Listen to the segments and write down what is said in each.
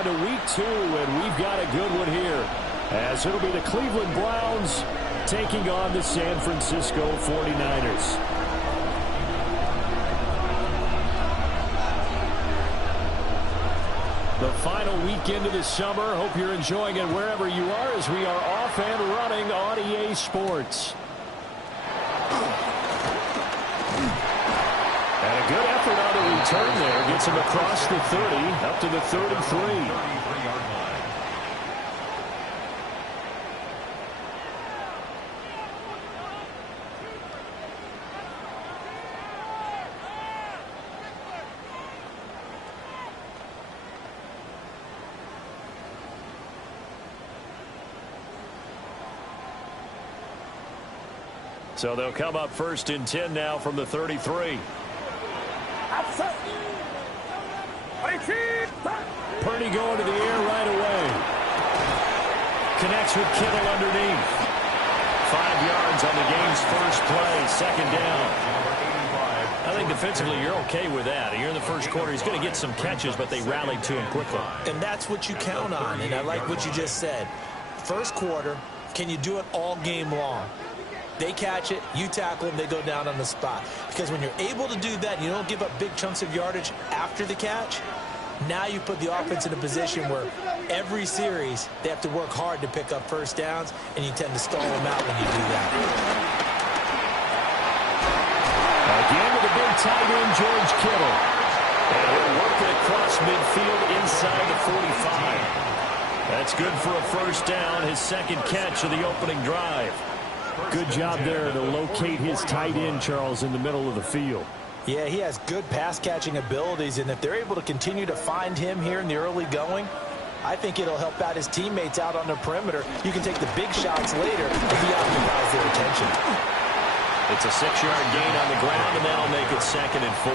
on to week 2, and we've got a good one here, as it'll be the Cleveland Browns taking on the San Francisco 49ers. The final weekend of the summer. Hope you're enjoying it wherever you are, as we are off and running on EA Sports. And a good effort on the return there. Gets him across the 30, up to the 33. So they'll come up first and 10 now from the 33. Purdy going to the air right away. Connects with Kittle underneath. 5 yards on the game's first play. Second down. I think defensively you're okay with that. Here in the first quarter, he's going to get some catches, but they rallied to him quickly. And that's what you count on, and I like what you just said. First quarter, can you do it all game long? They catch it, you tackle them, they go down on the spot. Because when you're able to do that, you don't give up big chunks of yardage after the catch, now you put the offense in a position where every series they have to work hard to pick up first downs, and you tend to stall them out when you do that. Again with a big tight end, George Kittle. And he'll work it across midfield inside the 45. That's good for a first down, his second catch of the opening drive. Good job there to locate his tight end, Charles, in the middle of the field. Yeah, he has good pass-catching abilities, and if they're able to continue to find him here in the early going, I think it'll help out his teammates out on the perimeter. You can take the big shots later if he occupies their attention. It's a 6-yard gain on the ground, and that'll make it second and 4.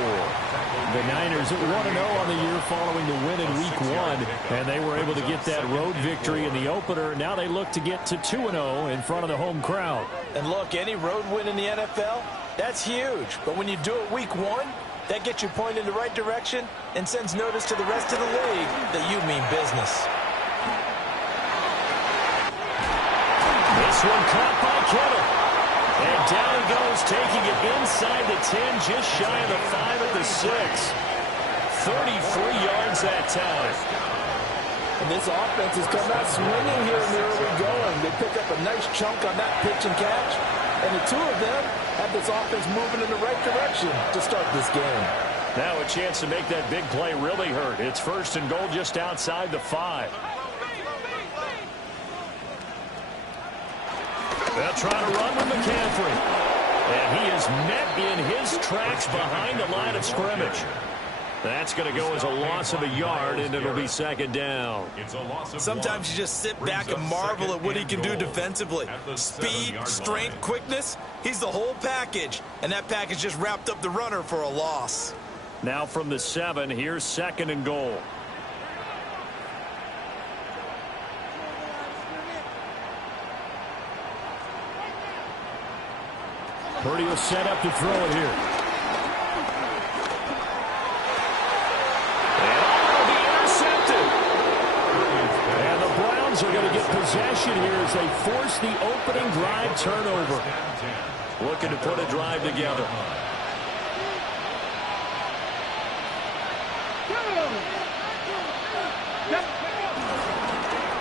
The Niners 1-0 on the year following the win in Week 1, and they were able to get that road victory in the opener. Now they look to get to 2-0 in front of the home crowd. And look, any road win in the NFL, that's huge. But when you do it Week 1, that gets you pointed in the right direction and sends notice to the rest of the league that you mean business. This one caught by Kittle. And down he goes, taking it inside the 10, just shy of the 5 at the 6. 33 yards that time. And this offense has come out swinging here in the early going. They pick up a nice chunk on that pitch and catch. And the two of them have this offense moving in the right direction to start this game. Now a chance to make that big play really hurt. It's first and goal just outside the 5. They'll try to run with McCaffrey. And he is met in his tracks behind the line of scrimmage. That's going to go as a loss of a yard, and it'll be second down. Sometimes you just sit back and marvel at what he can do defensively. Speed, strength, quickness, he's the whole package. And that package just wrapped up the runner for a loss. Now from the 7, here's second and goal. Purdy will set up to throw it here. And it'll be intercepted. And the Browns are going to get possession here as they force the opening drive turnover. Looking to put a drive together.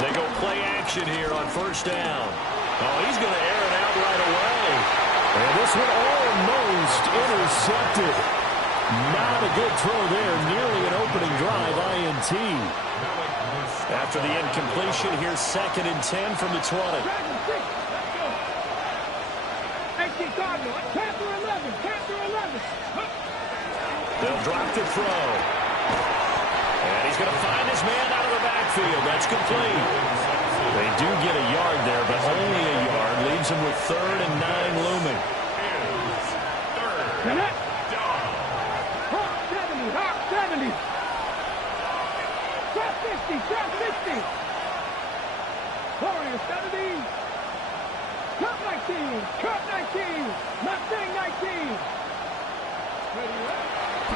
They go play action here on first down. Oh, he's going to air it out right away. And this one almost intercepted. Not a good throw there. Nearly an opening drive, INT. After the incompletion, here's second and 10 from the 20. They'll drop the throw. And he's going to find his man out of the backfield. That's complete. They do get a yard there, but only a yard. Leaves him with 3rd and 9 looming. Hawk 70. Drop 50. Warriors 70. Cut 19. Mustang 19.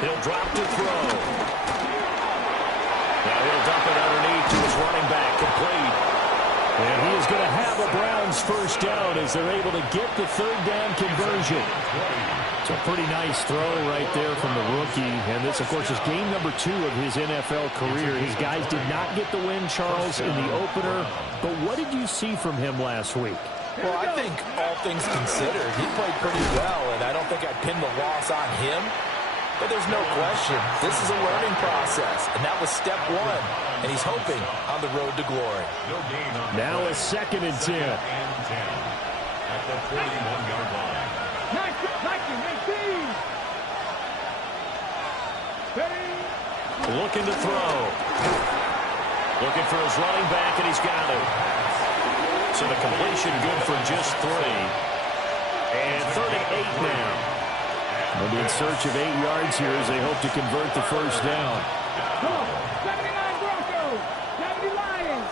He'll drop to throw. Now he'll dump it underneath to his running back, complete. And he is going to have a Browns first down as they're able to get the third down conversion. It's a pretty nice throw right there from the rookie. And this, of course, is game number 2 of his NFL career. His guys did not get the win, Charles, in the opener. But what did you see from him last week? Well, I think all things considered, he played pretty well, and I don't think I'd pin the loss on him. But there's no question, this is a learning process, and that was step 1, and he's hoping on the road to glory. Now a 2nd and 10. At the 41-yard line. 19. Looking to throw. Looking for his running back, and he's got it. So the completion good for just 3. And 38 now. They'll be in search of 8 yards here as they hope to convert the first down. 79 Broncos. 70 Lions.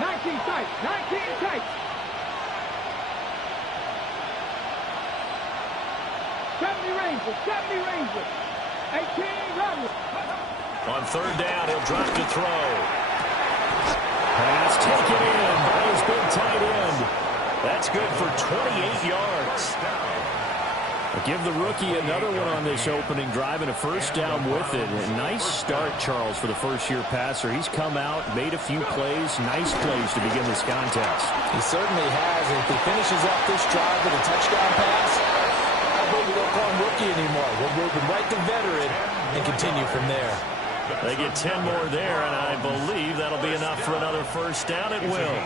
19 tight. 19 tight. 70 Rangers. 70 Rangers. 18 Rebels. On third down, he'll drop to throw. Pass taken in by his big tight end. That's good for 28 yards. Give the rookie another one on this opening drive and a first down with it. A nice start, Charles, for the first-year passer. He's come out, made a few plays, nice plays to begin this contest. He certainly has. And if he finishes up this drive with a touchdown pass, I believe we don't call him rookie anymore. We'll move him right to veteran and continue from there. They get 10 more there, and I believe that'll be enough for another first down. It will.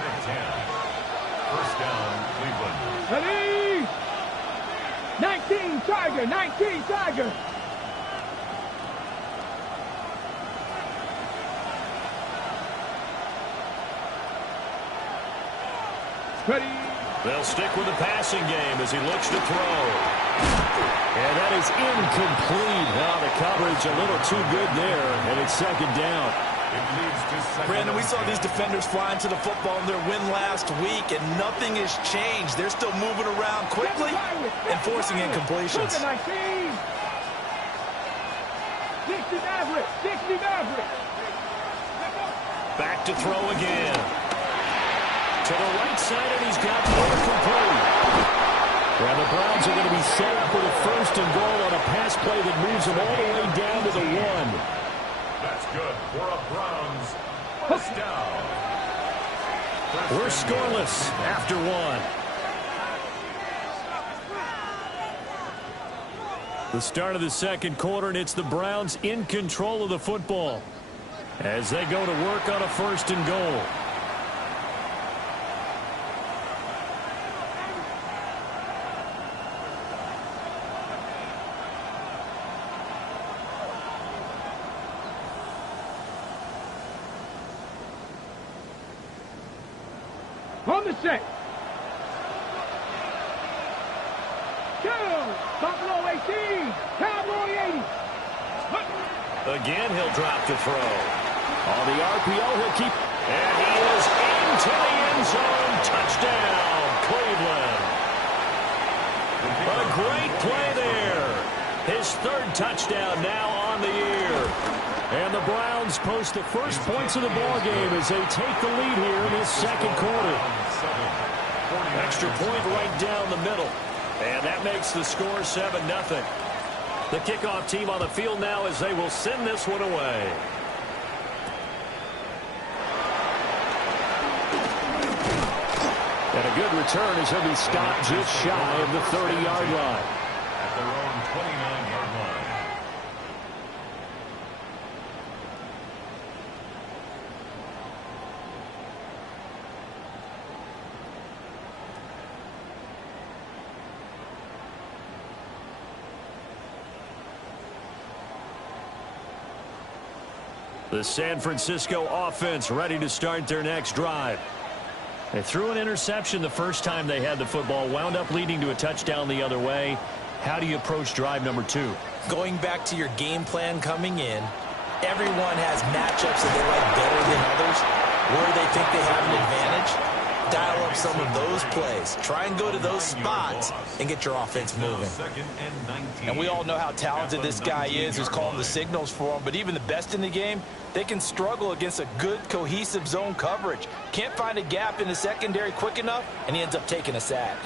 First down, Cleveland. Ready? 19 Tiger. 19 Tiger. Ready? They'll stick with the passing game as he looks to throw. And that is incomplete. Now the coverage a little too good there, and it's 2nd down. Brandon, we saw these defenders flying to the football in their win last week, and nothing has changed. They're still moving around quickly and forcing incompletions. 60 Maverick. 60 Maverick. Back to throw again. To the right side, and he's got more complete. And the Browns are going to be set up with a 1st and goal on a pass play that moves them all the way down to the 1. That's good for a Browns first down. We're scoreless after 1. The start of the 2nd quarter, and it's the Browns in control of the football as they go to work on a 1st and goal. On the set. 2. Buffalo 18. Cowboy 80. Again, he'll drop to throw. On the RPO, he'll keep. And he is into the end zone. Touchdown, Cleveland. A great play there. His 3rd touchdown now on the year. And the Browns post the first points of the ballgame as they take the lead here in this 2nd quarter. Extra point right down the middle. And that makes the score 7-0. The kickoff team on the field now as they will send this one away. And a good return as he'll be stopped just shy of the 30-yard line. At their own 29-yard line. The San Francisco offense ready to start their next drive. They threw an interception the first time they had the football, wound up leading to a touchdown the other way. How do you approach drive number 2? Going back to your game plan coming in, everyone has matchups that they like better than others, where they think they have an advantage. dial up some of those plays. Try and go to those spots and get your offense moving. And we all know how talented this guy is who's calling the signals for him, but even the best in the game, they can struggle against a good, cohesive zone coverage. Can't find a gap in the secondary quick enough, and he ends up taking a sack.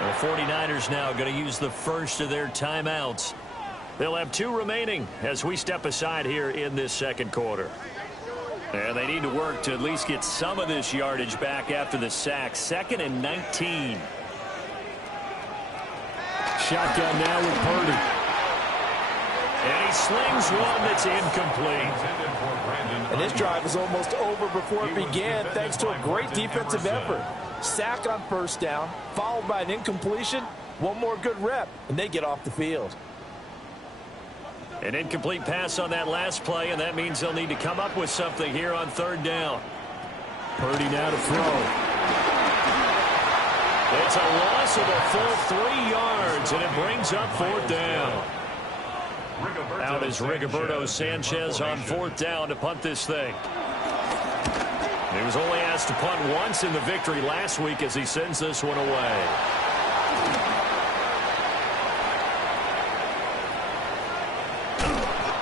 The 49ers now going to use the first of their timeouts. They'll have 2 remaining as we step aside here in this second quarter. And they need to work to at least get some of this yardage back after the sack. 2nd and 19. Shotgun now with Purdy. And he slings one that's incomplete. And this drive is almost over before it began thanks to a great defensive effort. Sack on first down, followed by an incompletion. One more good rep, and they get off the field. An incomplete pass on that last play, and that means they'll need to come up with something here on 3rd down. Purdy now to throw. It's a loss of a full 3 yards, and it brings up 4th down. Out is Rigoberto Sanchez on 4th down to punt this thing. He was only asked to punt once in the victory last week as he sends this one away.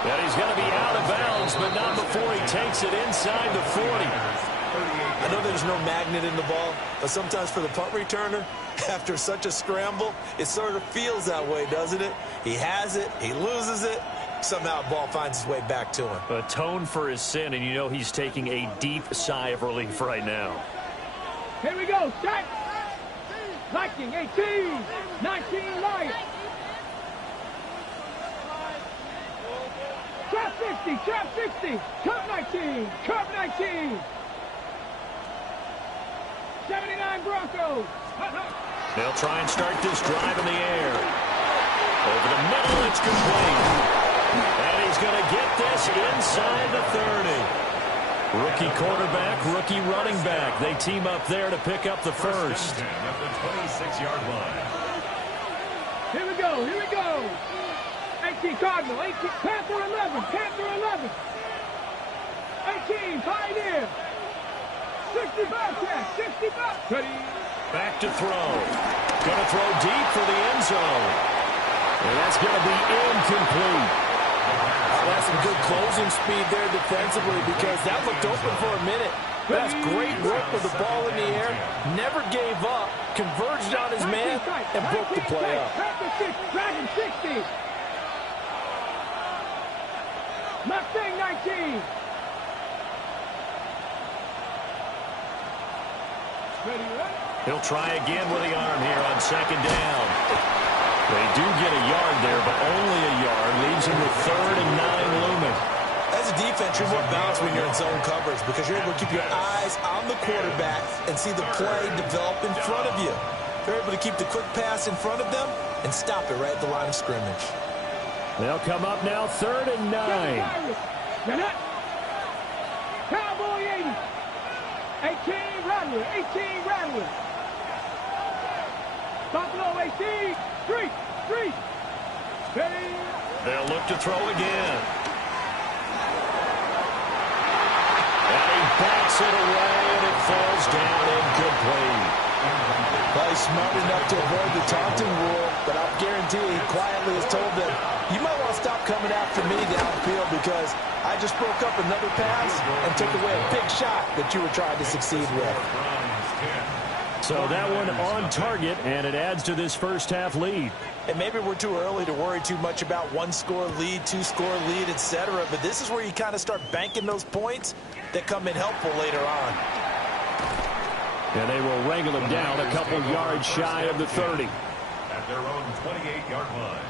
And he's going to be out of bounds, but not before he takes it inside the 40. I know there's no magnet in the ball, but sometimes for the punt returner, after such a scramble, it sort of feels that way, doesn't it? He has it, he loses it, somehow the ball finds its way back to him. Atone for his sin, and you know he's taking a deep sigh of relief right now. Here we go, set! Viking, 18, 19, Lions. Trap 60, curve 19, curve 19. 79 Broncos. They'll try and start this drive in the air. Over the middle, it's complete. And he's going to get this inside the 30. Rookie quarterback, rookie running back. They team up there to pick up the first. At the 26-yard line. Here we go. 18 Cardinal, 18 Panther 11, 18 Pioneer. 60 Bobcat, 60 Bobcat. Back to throw. Going to throw deep for the end zone. And that's going to be incomplete. That's some good closing speed there defensively because that looked open for a minute. That's great work with the ball in the air. Never gave up, converged on his man, and broke the play up. Dragon 60. Mustang 19. He'll try again with the arm here on 2nd down. They do get a yard there, but only a yard. Leaves him with 3rd and 9 looming. As a defense, you're more balanced when you're in zone coverage because you're able to keep your eyes on the quarterback and see the play develop in front of you. You're able to keep the quick pass in front of them and stop it right at the line of scrimmage. They'll come up now 3rd and 9. Cowboy 80. 18 Rattler. Buffalo 18. Street. They'll look to throw again. And he backs it away, and it falls down incomplete. Well, he's smart enough to avoid the taunting rule, but I'll guarantee he quietly has told them, you might want to stop coming after me downfield because I just broke up another pass and took away a big shot that you were trying to succeed with. So that one on target, and it adds to this first half lead. And maybe we're too early to worry too much about 1-score lead, 2-score lead, etc. But this is where you kind of start banking those points that come in helpful later on. And they will wrangle him down a couple yards shy of the 30. At their own 28-yard line.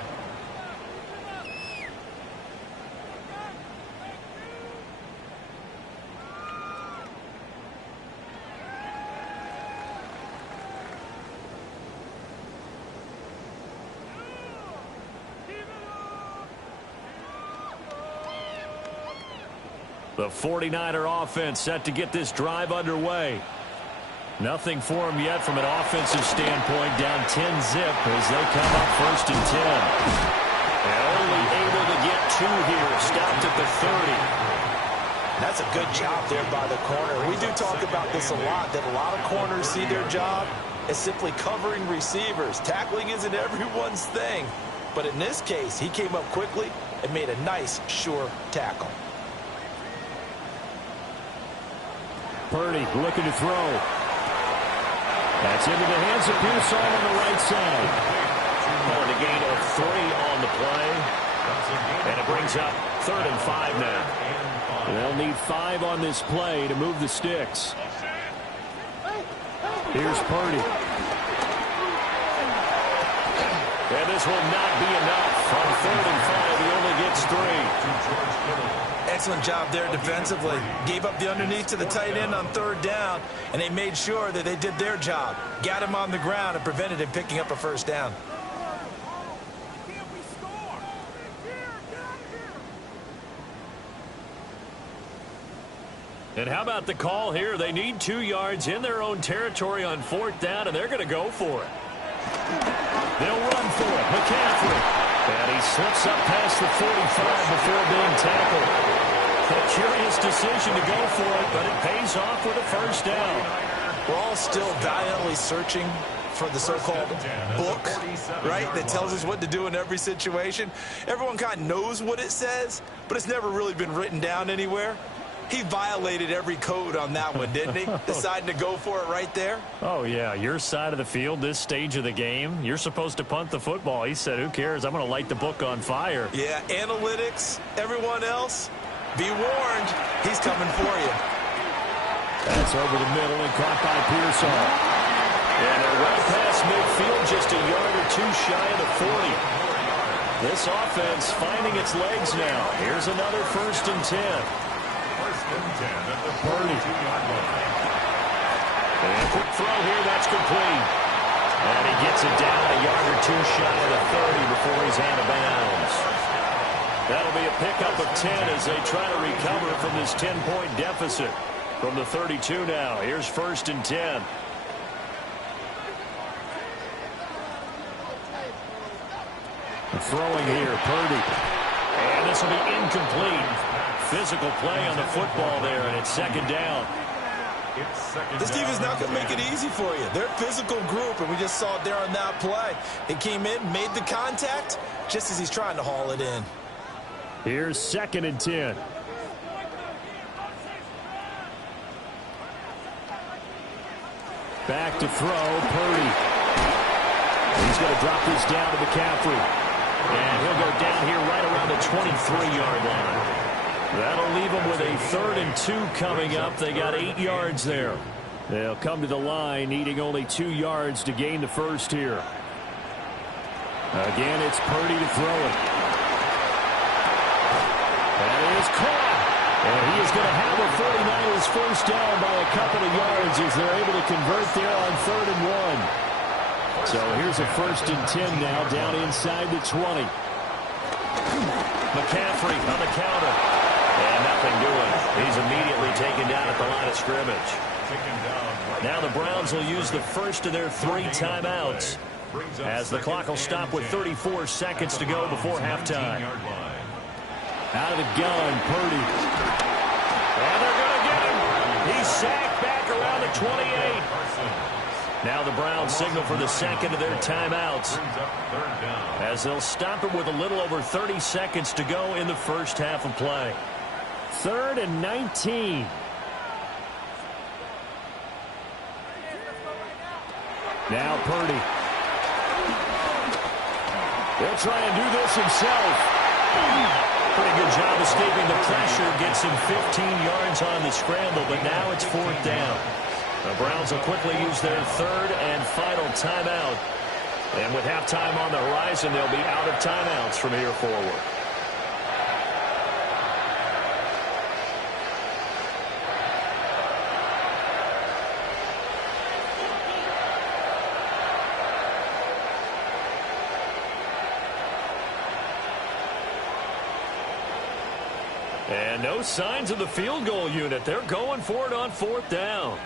The 49er offense set to get this drive underway. Nothing for them yet from an offensive standpoint. Down 10-zip as they come up 1st and 10. And only able to get 2 here. Stopped at the 30. That's a good job there by the corner. We do talk about this a lot, that a lot of corners see their job as simply covering receivers. Tackling isn't everyone's thing. But in this case, he came up quickly and made a nice, sure tackle. Purdy looking to throw. That's into the hands of Pearsall on the right side. Calling a gain of 3 on the play. And it brings up 3rd and 5 now. They'll need 5 on this play to move the sticks. Here's Purdy. And this will not be enough. On 3rd and 5, he only gets 3. Excellent job there defensively. Gave up the underneath to the tight end on 3rd down, and they made sure that they did their job. Got him on the ground and prevented him picking up a 1st down. And how about the call here? They need 2 yards in their own territory on 4th down, and they're going to go for it. They'll run for it. McCaffrey. And he slips up past the 45 before being tackled. A curious decision to go for it, but it pays off with a 1st down. We're all still valiantly searching for the so-called book, right, that tells us what to do in every situation. Everyone kind of knows what it says, but it's never really been written down anywhere. He violated every code on that one, didn't he? Deciding to go for it right there. Oh, yeah, your side of the field, this stage of the game, you're supposed to punt the football. He said, who cares? I'm going to light the book on fire. Yeah, analytics, everyone else, be warned, he's coming for you. That's over the middle and caught by Pearsall. And they're well past midfield, just a yard or 2 shy of the 40. This offense finding its legs now. Here's another 1st and 10. Purdy. And a quick throw here, that's complete. And he gets it down a yard or 2 shy of the 30 before he's out of bounds. That'll be a pickup of 10 as they try to recover from this 10-point deficit. From the 32 now, here's 1st and 10. Throwing here, Purdy. And this will be incomplete. Physical play on the football there, and it's 2nd down. This team is not going to make it easy for you. They're a physical group, and we just saw it there on that play. It came in, made the contact, just as he's trying to haul it in. Here's 2nd and 10. Back to throw, Purdy. He's going to drop this down to McCaffrey. And he'll go down here right around the 23-yard line. That'll leave them with a 3rd and 2 coming up. They got 8 yards there. They'll come to the line needing only 2 yards to gain the 1st here. Again, it's Purdy to throw it. And it is caught. And he is going to have a 49ers 1st down by a couple of yards as they're able to convert there on 3rd and 1. So here's a 1st and 10 now down inside the 20. McCaffrey on the counter. And nothing doing. He's immediately taken down at the line of scrimmage. Now the Browns will use the first of their 3 timeouts as the clock will stop with 34 seconds to go before halftime. Out of the gun, Purdy. And they're going to get him. He's sacked back around the 28. Now the Browns signal for the 2nd of their timeouts as they'll stop it with a little over 30 seconds to go in the first half of play. 3rd and 19. Now Purdy. He'll try and do this himself. Pretty good job escaping the pressure. Gets him 15 yards on the scramble, but now it's 4th down. The Browns will quickly use their 3rd and final timeout. And with halftime on the horizon, they'll be out of timeouts from here forward. And no signs of the field goal unit. They're going for it on 4th down.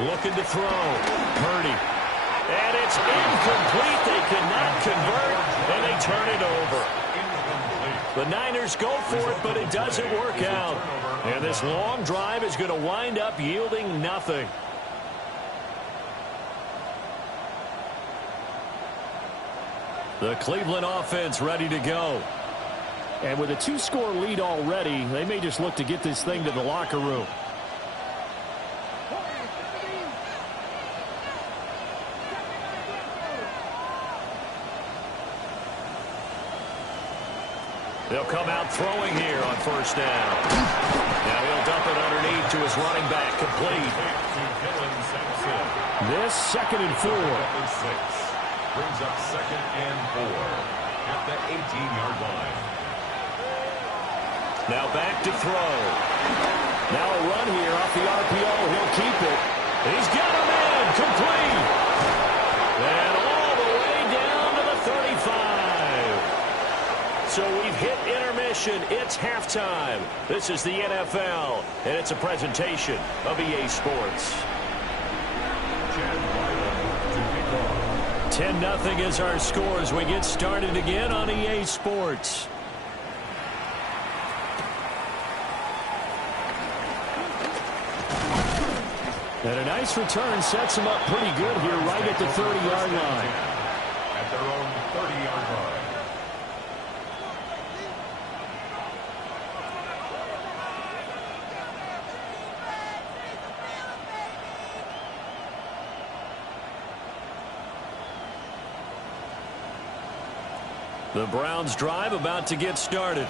Looking to throw. Purdy. And it's incomplete. They cannot convert, and they turn it over. The Niners go for it, but it doesn't work out. And this long drive is going to wind up yielding nothing. The Cleveland offense ready to go. And with a 2-score lead already, they may just look to get this thing to the locker room. They'll come out throwing here on first down. Now he'll dump it underneath to his running back, complete. This 2nd and 4. Brings up 2nd and 4 at the 18-yard line. Now back to throw. Now a run here off the RPO. He'll keep it. He's got him in. Complete. And all the way down to the 35. So we've hit intermission. It's halftime. This is the NFL, and it's a presentation of EA Sports. 10-0 is our score as we get started again on EA Sports. And a nice return sets them up pretty good here right at the 30-yard line. At their own 30-yard line. The Browns drive about to get started.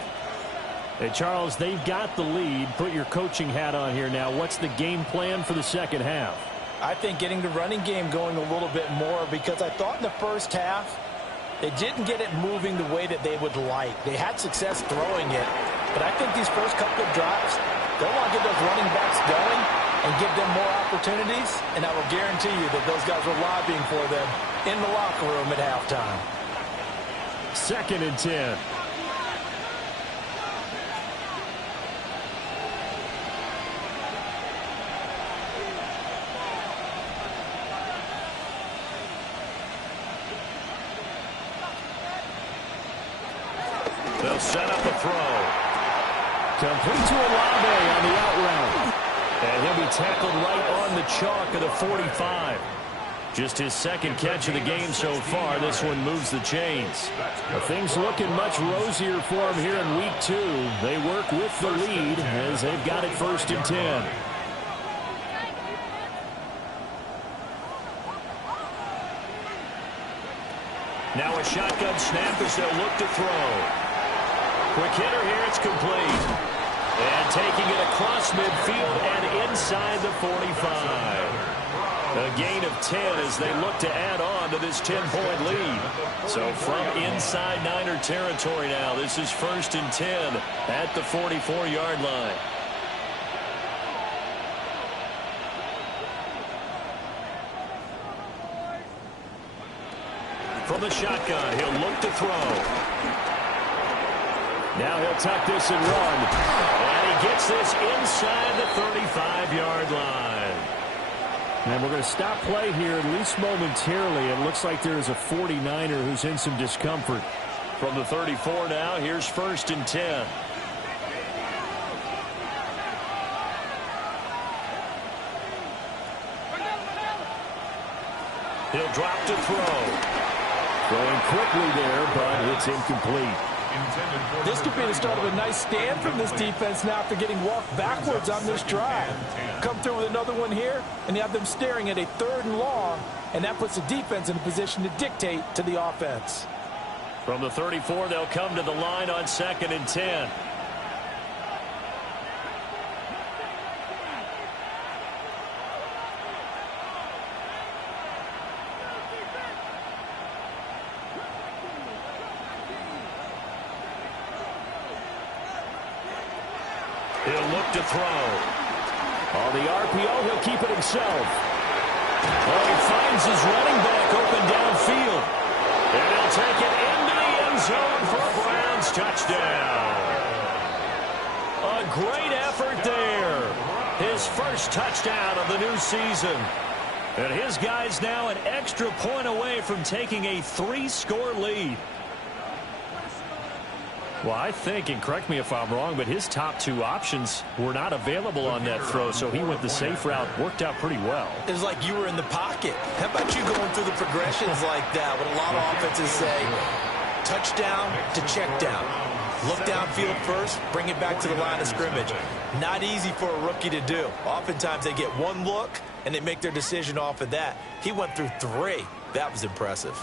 Hey, Charles, they've got the lead. Put your coaching hat on here now. What's the game plan for the second half? I think getting the running game going a little bit more, because I thought in the first half they didn't get it moving the way that they would like. They had success throwing it, but I think these first couple of drives, they'll want to get those running backs going and give them more opportunities, and I will guarantee you that those guys were lobbying for them in the locker room at halftime. 2nd and 10. They'll set up a throw. Complete to Olave on the out route. And he'll be tackled right on the chalk of the 45. Just his 2nd catch of the game so far. This one moves the chains. Well, things looking much rosier for him here in week 2. They work with the lead as they've got it 1st and 10. Now a shotgun snap as they'll look to throw. Quick hitter here, it's complete. And taking it across midfield and inside the 45. A gain of 10 as they look to add on to this 10-point lead. So from inside Niner territory now, this is 1st and 10 at the 44-yard line. From the shotgun, he'll look to throw. Now he'll tuck this and run. And he gets this inside the 35-yard line. And we're going to stop play here, at least momentarily. It looks like there is a 49er who's in some discomfort. From the 34 now, here's 1st and 10. He'll drop to throw. Going quickly there, but it's incomplete. This could be the start of a nice stand from this defense now after getting walked backwards on this drive. Come through with another one here, and you have them staring at a 3rd and long, and that puts the defense in a position to dictate to the offense. From the 34, they'll come to the line on 2nd and 10. He'll look to throw. On the RPO, he'll keep it himself. Oh, he finds his running back open downfield. And he'll take it into the end zone for a Browns touchdown. A great effort there. His first touchdown of the new season. And his guys now an extra point away from taking a 3-score lead. Well, I think, and correct me if I'm wrong, but his top 2 options were not available on that throw, so he went the safe route. Worked out pretty well. It was like you were in the pocket. How about you going through the progressions like that? What a lot of offenses say, touchdown to check down. Look downfield first, bring it back to the line of scrimmage. Not easy for a rookie to do. Oftentimes they get one look, and they make their decision off of that. He went through 3. That was impressive.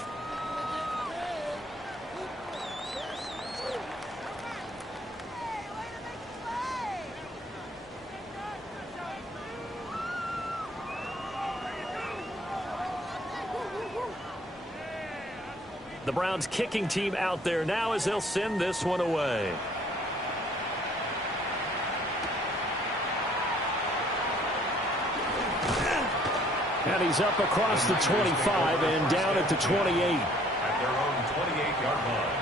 The Browns kicking team out there now as they'll send this one away. And he's up across the 25 and down at the 28. At their own 28-yard line.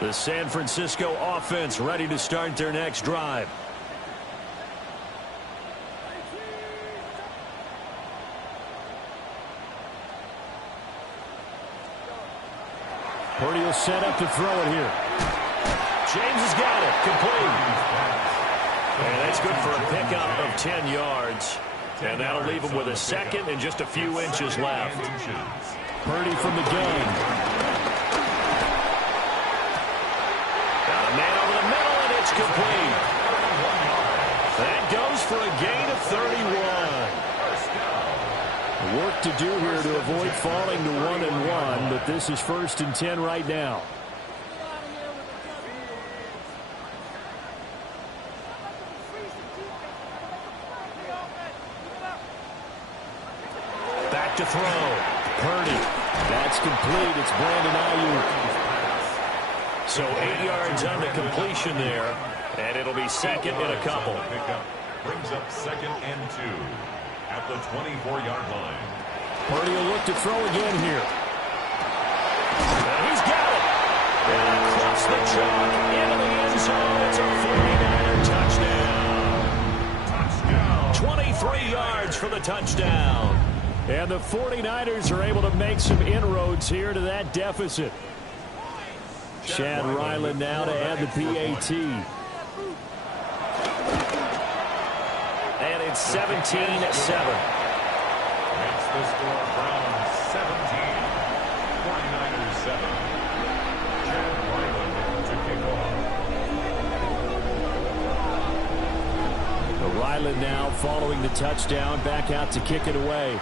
The San Francisco offense ready to start their next drive. Purdy will set up to throw it here. James has got it. Complete. And that's good for a pickup of 10 yards. And that'll leave him with a second and just a few inches left. Purdy from the gun. Got a man over the middle, and it's complete. That goes for a gain of 31. Work to do here to avoid falling to 1-1, but this is 1st and 10 right now. Back to throw. Purdy. That's complete. It's Brandon Ayuk. So 8 yards on the completion there, and it'll be second and a couple. Brings up 2nd and 2. At the 24-yard line. Purdy will look to throw again here. And he's got it. And across the chalk into the end zone. It's a 49er touchdown. 23 yards for the touchdown. And the 49ers are able to make some inroads here to that deficit. Chad Ryland now to add the PAT. And it's 17-7. Makes the score Browns 17. 49ers 7. Chad Ryland to kick off. Ryland now following the touchdown, back out to kick it away.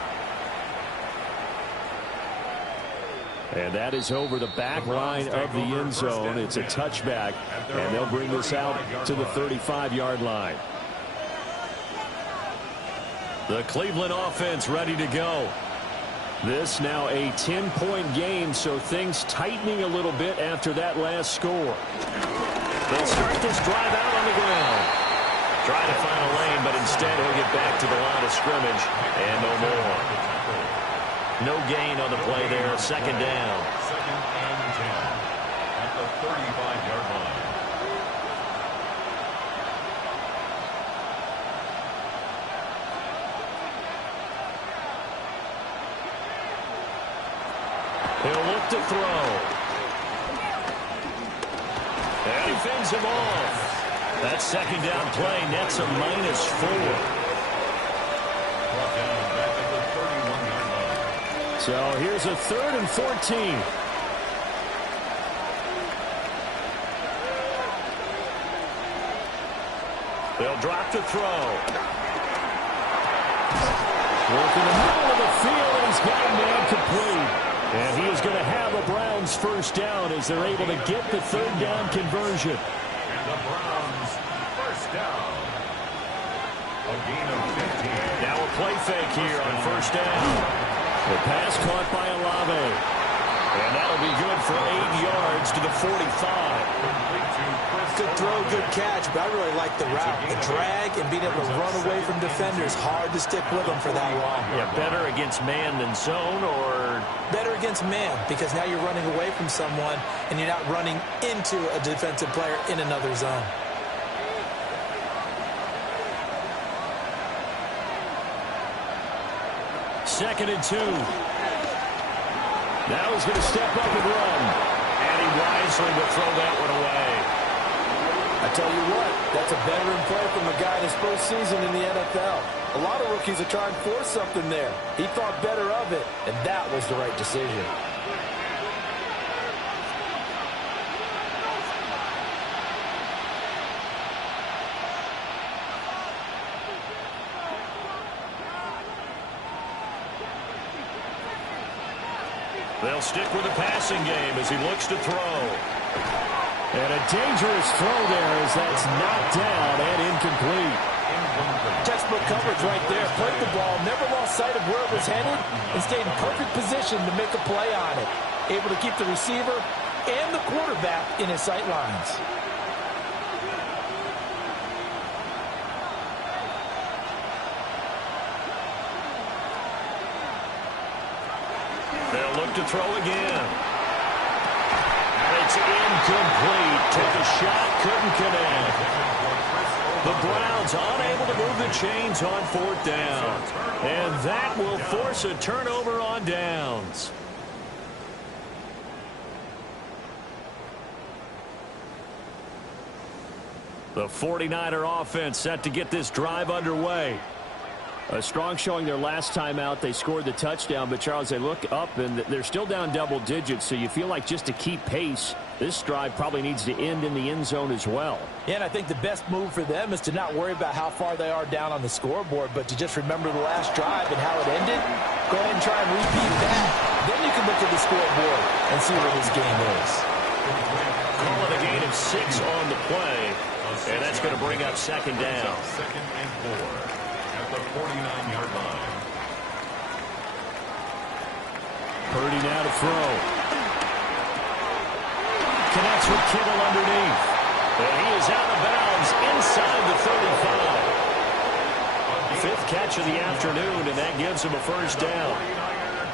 And that is over the back line of the end zone. It's a touchback, and they'll bring this out to the 35-yard line. The Cleveland offense ready to go. This now a 10-point game, so things tightening a little bit after that last score. They'll start this drive out on the ground. Try to find a lane, but instead he'll get back to the line of scrimmage and no more. No gain on the play there. 2nd down. 2nd and 10 at the 35-yard line. He'll look to throw. And he fends him off. That 2nd down play nets a -4. Brought down back at the 31-yard line. So here's a 3rd and 14. They'll drop the throw. Work in the middle of the field, and he's got a man complete. And he is going to have a Browns 1st down as they're able to get the 3rd down conversion. And the Browns 1st down. A gain of 15. Now a play fake here on 1st down. The pass caught by Olave. And that'll be good for 8 yards to the 45. Good throw, good catch, but I really like the route. The drag and being able to run away from defenders. Hard to stick with them for that long. Yeah, better against man than zone, or? Better against man, because now you're running away from someone and you're not running into a defensive player in another zone. 2nd and 2. Now he's going to step up and run. And he wisely will throw that one away. I tell you what, that's a veteran play from a guy in his first season in the NFL. A lot of rookies are trying to force something there. He thought better of it, and that was the right decision. They'll stick with the passing game as he looks to throw. And a dangerous throw there as that's knocked down and incomplete. Textbook coverage right there. Played the ball, never lost sight of where it was headed, and stayed in perfect position to make a play on it. Able to keep the receiver and the quarterback in his sight lines. They'll look to throw again. And it's incomplete. Took a shot, couldn't connect. The Browns unable to move the chains on 4th down. And that will force a turnover on downs. The 49er offense set to get this drive underway. A strong showing their last time out. They scored the touchdown, but, Charles, they look up, and they're still down double digits, so you feel like just to keep pace, this drive probably needs to end in the end zone as well. Yeah, and I think the best move for them is to not worry about how far they are down on the scoreboard, but to just remember the last drive and how it ended. Go ahead and try and repeat that. Then you can look at the scoreboard and see where this game is. Call it a gain of 6 on the play, and that's going to bring up 2nd down. 2nd and 4. At the 49-yard line. Purdy now to throw. Connects with Kittle underneath. And he is out of bounds inside the 35. 5th catch of the afternoon, and that gives him a 1st down.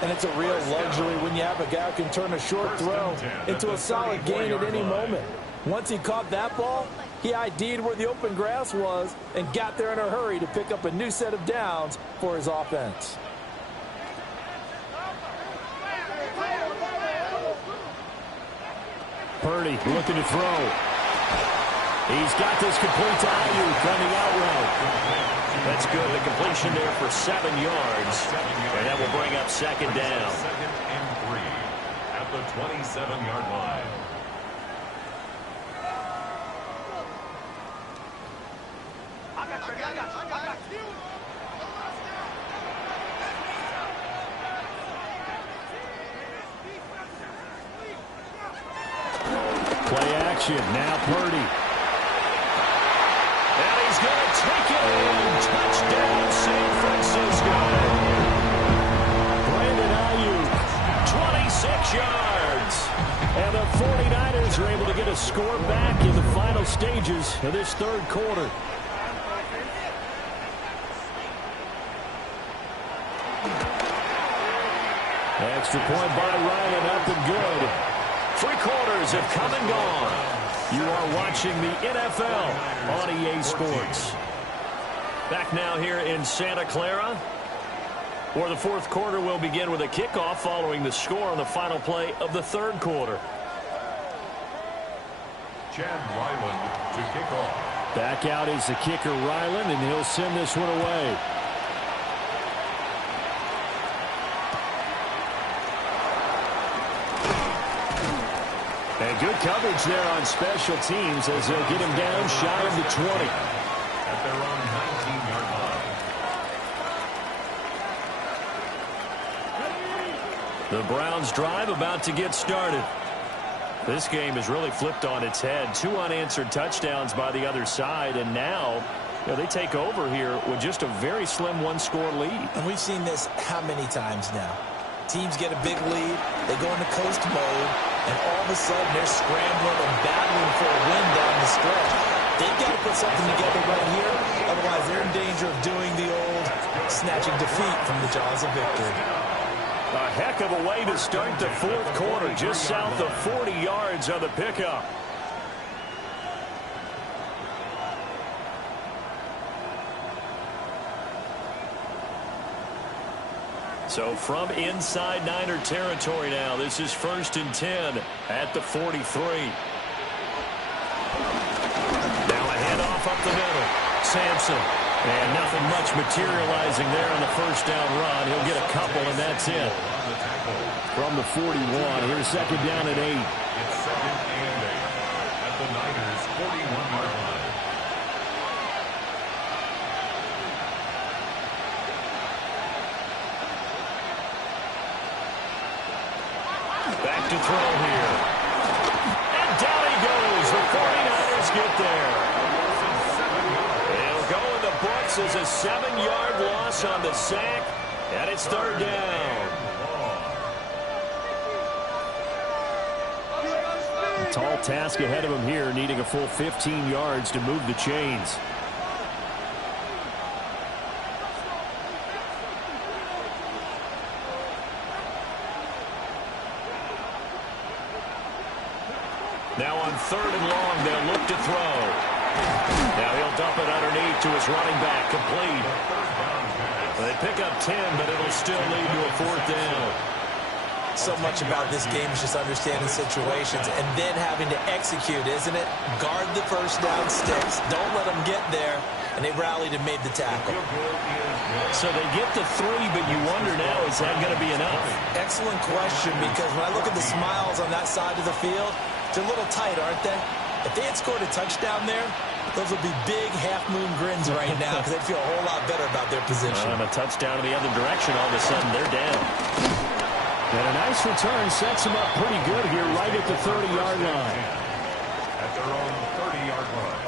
And it's a real luxury when you have a guy who can turn a short throw into a solid gain at any moment. Once he caught that ball, he ID'd where the open grass was and got there in a hurry to pick up a new set of downs for his offense. Purdy looking to throw. He's got this complete to Ayuk on the out route. That's good. The completion there for 7 yards. And that will bring up 2nd down. 2nd and 3 at the 27-yard line. Play action. Now Purdy. And he's going to take it in. Touchdown, San Francisco. Brandon Ayuk, 26 yards. And the 49ers are able to get a score back in the final stages of this 3rd quarter. Extra point by Ryan, up and good. 3 quarters have come and gone. You are watching the NFL on EA Sports. Back now here in Santa Clara, where the 4th quarter will begin with a kickoff following the score on the final play of the 3rd quarter. Chad Ryland to kick off. Back out is the kicker, Ryland, and he'll send this one away. And good coverage there on special teams as they'll get him down shy of the 20. At their own 19-yard line. The Browns drive about to get started. This game has really flipped on its head. 2 unanswered touchdowns by the other side, and now they take over here with just a very slim 1-score lead. And we've seen this how many times now? Teams get a big lead, they go into coast mode, and all of a sudden they're scrambling and battling for a win down the stretch. They've got to put something together right here, otherwise they're in danger of doing the old snatching defeat from the jaws of victory. A heck of a way to start the 4th quarter, just south of 40 yards on the pickup. So from inside Niner territory now, this is 1st and 10 at the 43. Now a handoff up the middle. Sampson. And nothing much materializing there on the first down run. He'll get a couple, and that's it. From the 41, here's 2nd down and 8. It's 2nd and 8 at the Niners' 41-yard line. Back to throw here. And down he goes. The 49ers get there. They'll go in the books as a 7-yard loss on the sack, and it's 3rd down. A tall task ahead of him here, needing a full 15 yards to move the chains. Now on 3rd and long, they'll look to throw. Now he'll dump it underneath to his running back, complete. They pick up 10, but it'll still lead to a 4th down. So much about this game is just understanding situations and then having to execute, isn't it? Guard the first down sticks. Don't let them get there. And they rallied and made the tackle. So they get the 3, but you wonder now, is that going to be enough? Excellent question, because when I look at the smiles on that side of the field, they're a little tight, aren't they? If they had scored a touchdown there, those would be big half-moon grins right now because they'd feel a whole lot better about their position. And a touchdown in the other direction, all of a sudden they're down. And a nice return sets them up pretty good here right at the 30-yard line. At their own 30-yard line.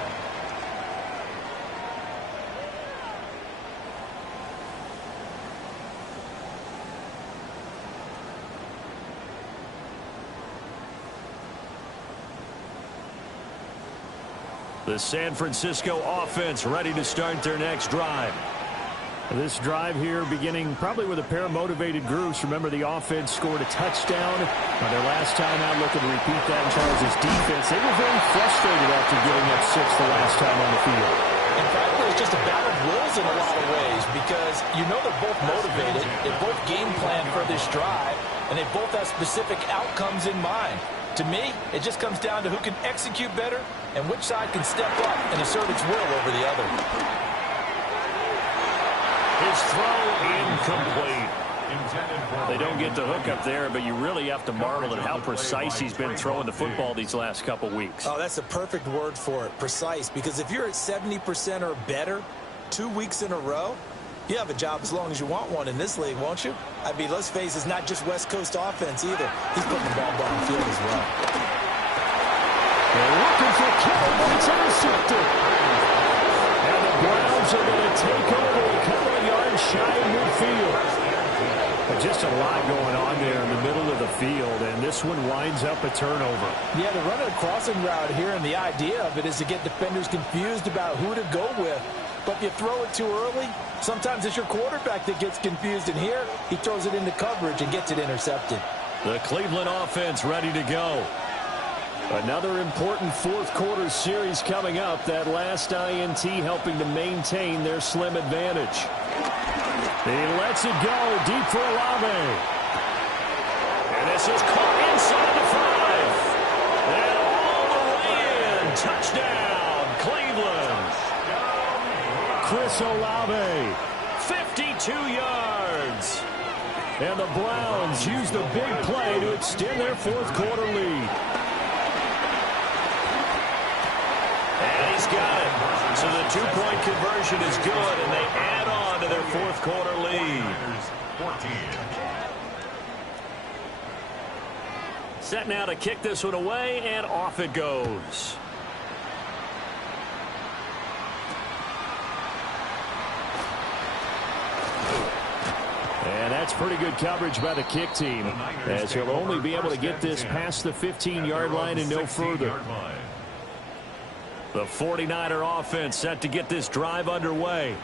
The San Francisco offense ready to start their next drive. This drive here beginning probably with a pair of motivated groups. Remember, the offense scored a touchdown on their last time out. Looking to repeat that in Charles' defense. They were very frustrated after giving up 6 the last time on the field. In fact, it was just a battle of wills in a lot of ways because you know they're both motivated. They both game plan for this drive, and they both have specific outcomes in mind. To me, it just comes down to who can execute better and which side can step up and assert its will over the other. His throw incomplete. They don't get the hook up there, but you really have to marvel at how precise he's been throwing the football these last couple weeks. Oh, that's a perfect word for it, precise, because if you're at 70% or better 2 weeks in a row, you have a job as long as you want one in this league, won't you? I mean, let's face it, it's not just West Coast offense either. He's putting the ball downfield as well. They're looking for Kittle, but it's intercepted. And the Browns are going to take over a couple of yards shy of midfield. But just a lot going on there in the middle of the field, and this one winds up a turnover. Yeah, they're running a crossing route here, and the idea of it is to get defenders confused about who to go with. But if you throw it too early, sometimes it's your quarterback that gets confused, and here he throws it into coverage and gets it intercepted. The Cleveland offense ready to go. Another important fourth quarter series coming up. That last INT helping to maintain their slim advantage. He lets it go deep for Olave. And this is caught inside the 5. And all the way in. Touchdown, Cleveland. Chris Olave, 52 yards. And the Browns use the big play to extend their fourth quarter lead. And he's got it. So the two-point conversion is good, and they add on to their fourth quarter lead. 14. Set now to kick this one away, and off it goes. And that's pretty good coverage by the kick team, as he'll only be able to get this past the 15-yard line and no further. The 49er offense set to get this drive underway.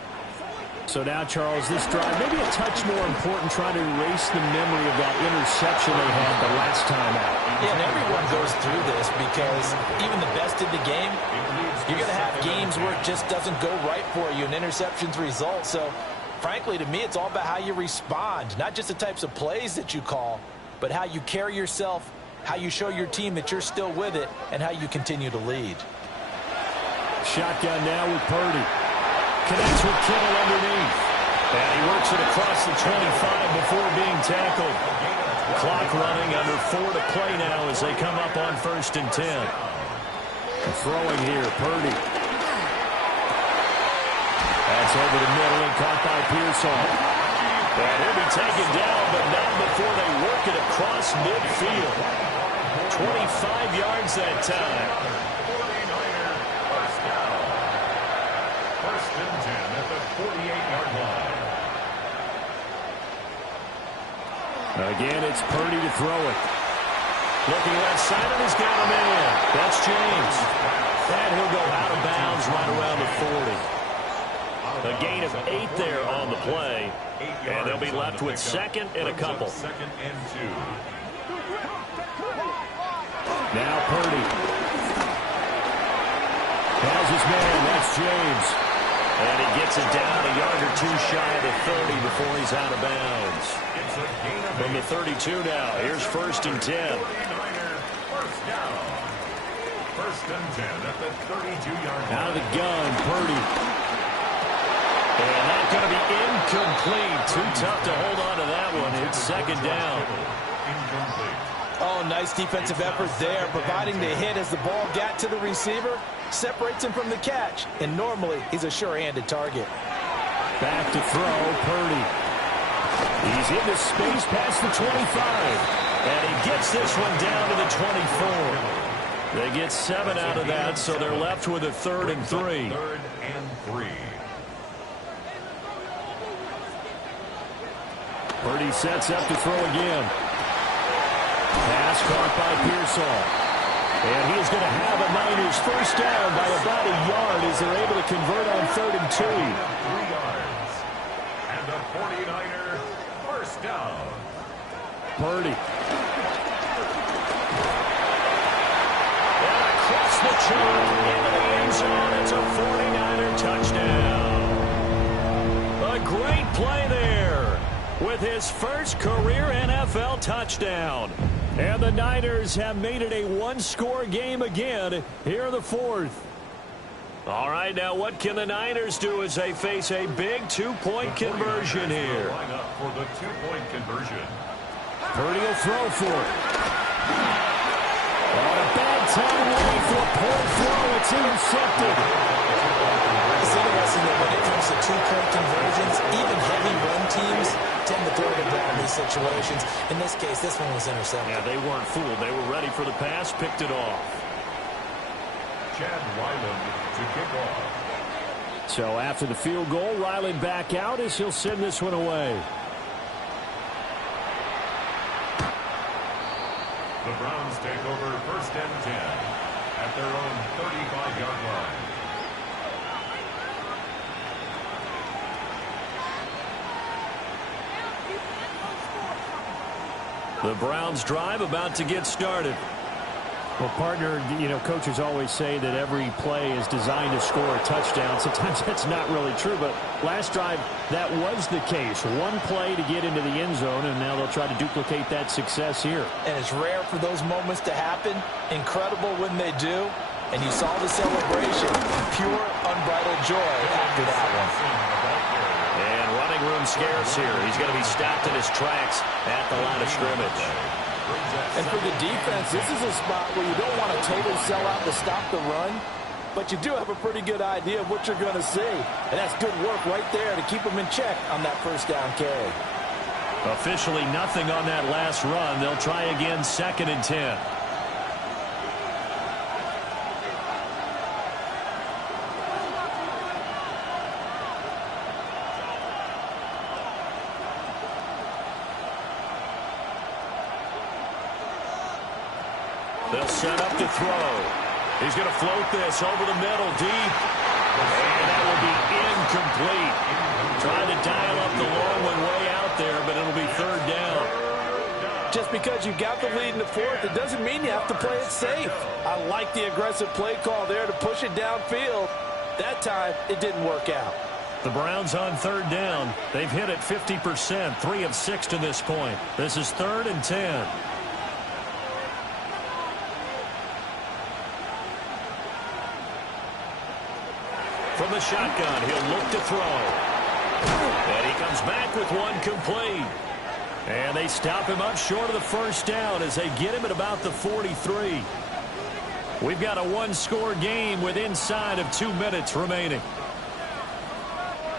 So now, Charles, this drive maybe a touch more important, trying to erase the memory of that interception they had the last time out. Yeah, and everyone goes through this because even the best in the game, you're going to have games where it just doesn't go right for you and interceptions result. So frankly, to me, it's all about how you respond, not just the types of plays that you call, but how you carry yourself, how you show your team that you're still with it, and how you continue to lead. Shotgun now with Purdy. Connects with Kittle underneath. And he works it across the 25 before being tackled. Clock running, under 4 to play now as they come up on 1st and 10. Throwing here, Purdy. That's over the middle and caught by Pearsall. And he'll be taken down, but not before they work it across midfield. 25 yards that time. 49er first down. 1st and 10 at the 48-yard line. Again, it's Purdy to throw it. Looking left side, and he's got him in. That's James. And he'll go out of bounds right around the 40. A gain of 8 there on the play. And they'll be left with 2nd and a couple. 2nd and 2. Now Purdy. Has his man. That's James. And he gets it down a yard or 2 shy of the 30 before he's out of bounds. From the 32 now. Here's 1st and 10. 49er first down. 1st and 10 at the 32-yard line. Out of the gun, Purdy. And that's going to be incomplete. Too tough to hold on to that one. It's 2nd down. Incomplete. Oh, nice defensive effort there, providing the hit as the ball got to the receiver, separates him from the catch, and normally he's a sure-handed target. Back to throw, Purdy. He's into space past the 25, and he gets this one down to the 24. They get 7 out of that, so they're left with a 3rd and 3. 3rd and 3. Purdy sets up to throw again. Pass caught by Pearsall. And he is going to have a Niners first down by about a yard as they're able to convert on 3rd and 2. 3 yards. And the 49er first down. Purdy. And across the chalk into the end zone. It's a 49er touchdown. A great play there with his first career NFL touchdown. And the Niners have made it a one-score game again here in the 4th. All right, now what can the Niners do as they face a big 2-point conversion here? Line up for the 2-point conversion. Purdy will throw for it. On a bad time waiting for a poor throw. It's intercepted. It's interesting that when it comes to 2-point conversions, even heavy run teams tend to throw the ball in these situations. In this case, this one was intercepted. Yeah, they weren't fooled. They were ready for the pass, picked it off. Chad Ryland to kick off. So after the field goal, Ryland back out as he'll send this one away. The Browns take over 1st and 10 at their own 35-yard line. The Browns drive about to get started. Well, partner, you know, coaches always say that every play is designed to score a touchdown. Sometimes that's not really true, but last drive, that was the case. One play to get into the end zone, and now they'll try to duplicate that success here. And it's rare for those moments to happen. Incredible when they do. And you saw the celebration. Pure, unbridled joy after that one. And running room scarce here. He's going to be stopped in his tracks at the line of scrimmage. And for the defense, this is a spot where you don't want to totally sell out to stop the run, but you do have a pretty good idea of what you're going to see. And that's good work right there to keep them in check on that first down carry. Officially nothing on that last run. They'll try again 2nd and 10. They'll set up to throw. He's going to float this over the middle deep. And that will be incomplete. Trying to dial up the long one way out there, but it'll be 3rd down. Just because you got the lead in the 4th, it doesn't mean you have to play it safe. I like the aggressive play call there to push it downfield. That time, it didn't work out. The Browns on third down. They've hit it 50%, 3 of 6 to this point. This is 3rd and 10. From the shotgun, he'll look to throw. And he comes back with one complete. And they stop him up short of the first down as they get him at about the 43. We've got a one-score game with inside of 2 minutes remaining.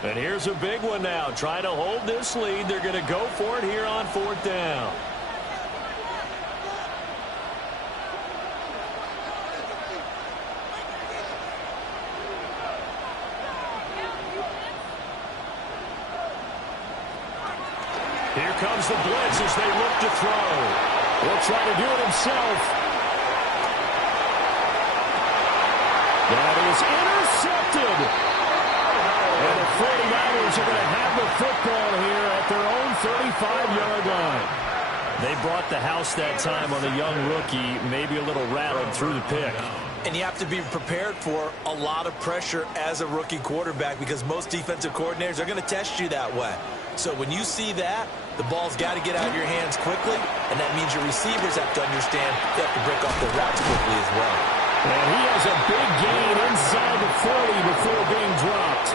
And here's a big one now. Trying to hold this lead. They're going to go for it here on 4th down. Here comes the blitz as they look to throw. He'll try to do it himself. That is intercepted. And the 49ers are going to have the football here at their own 35-yard line. They brought the house that time on the young rookie, maybe a little rattled through the pick. And you have to be prepared for a lot of pressure as a rookie quarterback because most defensive coordinators are going to test you that way. So when you see that, the ball's got to get out of your hands quickly, and that means your receivers have to understand they have to break off their routes quickly as well. And he has a big gain inside the 40 before being dropped.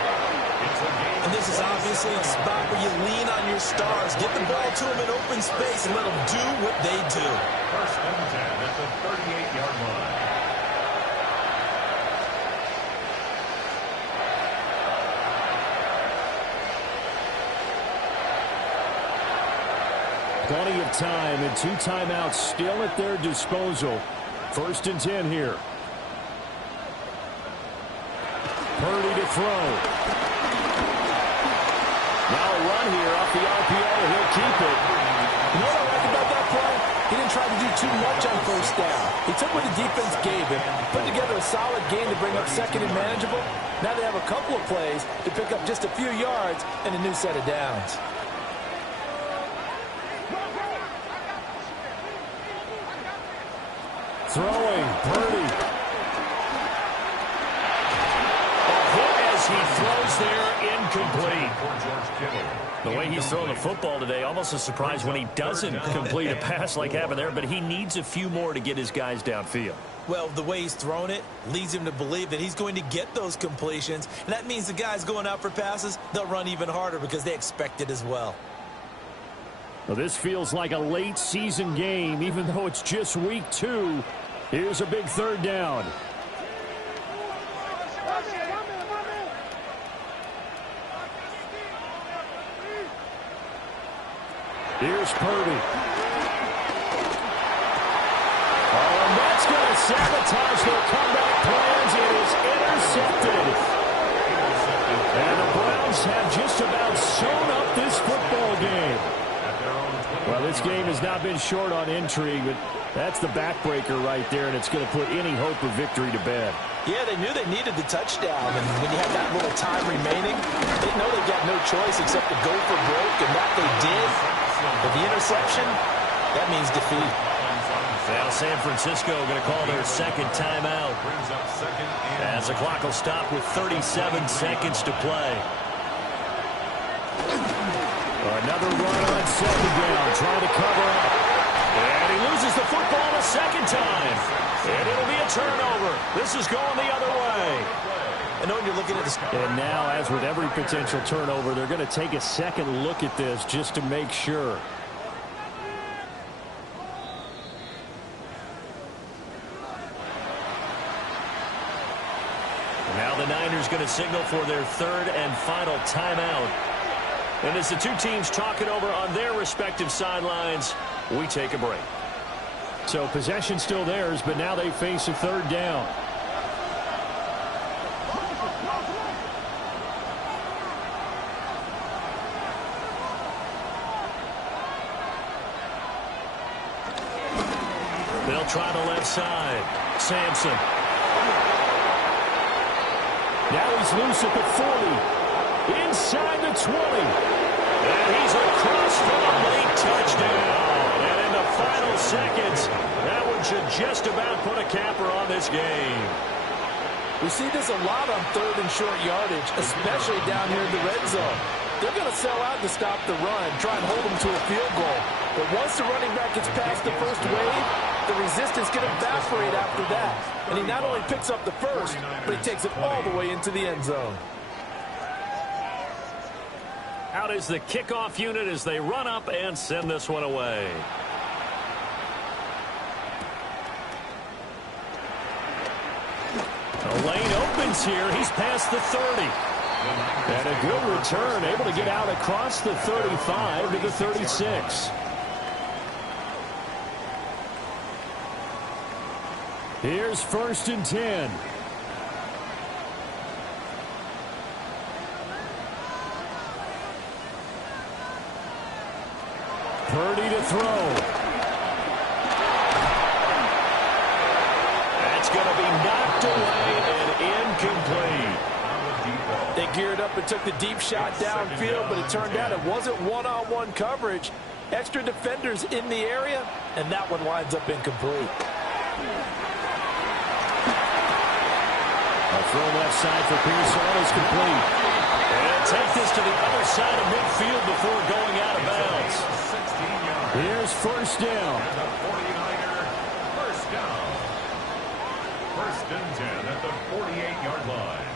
And this is obviously a spot where you lean on your stars. Get the ball to them in open space and let them do what they do. 1st and 10 at the 38-yard line. Plenty of time and 2 timeouts still at their disposal. 1st and 10 here. Purdy to throw. Now a run here off the RPO. He'll keep it. You know what I like about that play? He didn't try to do too much on 1st down. He took what the defense gave him, put together a solid game to bring up 2nd and manageable. Now they have a couple of plays to pick up just a few yards and a new set of downs. Throwing, Purdy. A hit as he throws there, incomplete. The way he's throwing the football today, almost a surprise when he doesn't complete a pass like happened there, but he needs a few more to get his guys downfield. Well, the way he's thrown it leads him to believe that he's going to get those completions, and that means the guys going out for passes, they'll run even harder because they expect it as well. Well, this feels like a late season game, even though it's just week 2. Here's a big 3rd down. Here's Purdy. Oh, and that's going to sabotage their comeback plans. It is intercepted. And the Browns have just about sewn up this football game. Well, this game has not been short on intrigue, but that's the backbreaker right there, and it's going to put any hope of victory to bed. Yeah, they knew they needed the touchdown, and when you have that little time remaining, they know they've got no choice except to go for broke, and that they did. But the interception, that means defeat. Now San Francisco going to call their 2nd timeout. As the clock will stop with 37 seconds to play. Another run on 2nd down, trying to cover up. And he loses the football a 2nd time. And it'll be a turnover. This is going the other way. And when you're looking at this. And now, as with every potential turnover, they're going to take a second look at this just to make sure. Now the Niners going to signal for their 3rd and final timeout. And as the 2 teams talk it over on their respective sidelines, we take a break. So possession still theirs, but now they face a 3rd down. They'll try the left side. Sampson. Now he's loose at the 40. Inside the 20. And he's across for a late touchdown. And in the final seconds, that one should just about put a capper on this game. We see this a lot on 3rd and short yardage, especially down here in the red zone. They're going to sell out to stop the run, try and hold them to a field goal. But once the running back gets past the first wave, the resistance can evaporate after that. And he not only picks up the first, but he takes it all the way into the end zone. Out is the kickoff unit as they run up and send this one away. The lane opens here. He's past the 30. And a good return, able to get out across the 35 to the 36. Here's 1st and 10. Purdy to throw. That's going to be knocked away and incomplete. They geared up and took the deep shot downfield, but it turned out it wasn't one-on-one coverage. Extra defenders in the area, and that one winds up incomplete. A throw left side for Pearson is complete. And take this to the other side of midfield before going out of bounds. Here's 1st down. And the 49er, first down. 1st and 10 at the 48-yard line.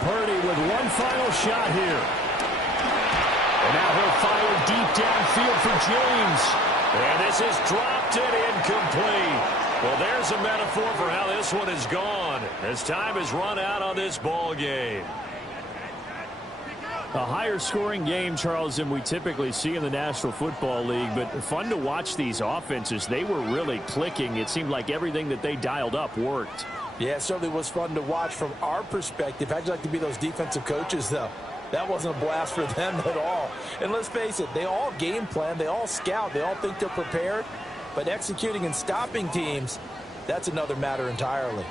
Purdy with one final shot here. And now he'll fire deep downfield for James. And this is dropped and incomplete. Well, there's a metaphor for how this one is gone as time has run out on this ball game. A higher scoring game, Charles, than we typically see in the National Football League, but fun to watch these offenses. They were really clicking. It seemed like everything that they dialed up worked. Yeah, it certainly was fun to watch from our perspective. How'd you like to be those defensive coaches, though? That wasn't a blast for them at all. And let's face it, they all game plan, they all scout, they all think they're prepared. But executing and stopping teams, that's another matter entirely.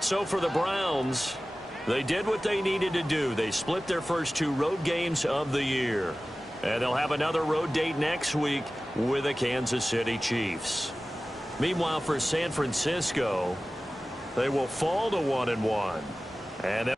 So for the Browns, they did what they needed to do. They split their first 2 road games of the year. And they'll have another road date next week with the Kansas City Chiefs. Meanwhile, for San Francisco, they will fall to 1-1. And